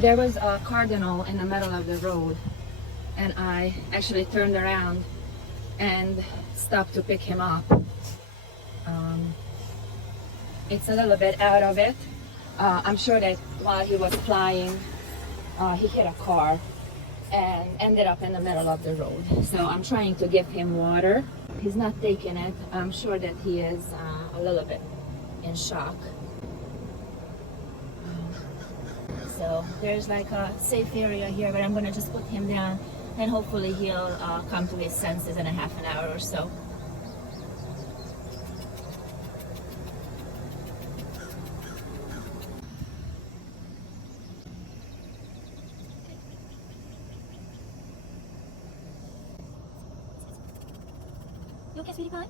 There was a cardinal in the middle of the road, and I actually turned around and stopped to pick him up. It's a little bit out of it. I'm sure that while he was flying, he hit a car and ended up in the middle of the road. So I'm trying to give him water. He's not taking it. I'm sure that he is a little bit in shock. So there's like a safe area here, but I'm gonna just put him down and hopefully he'll come to his senses in a half an hour or so. You okay, sweetie pie?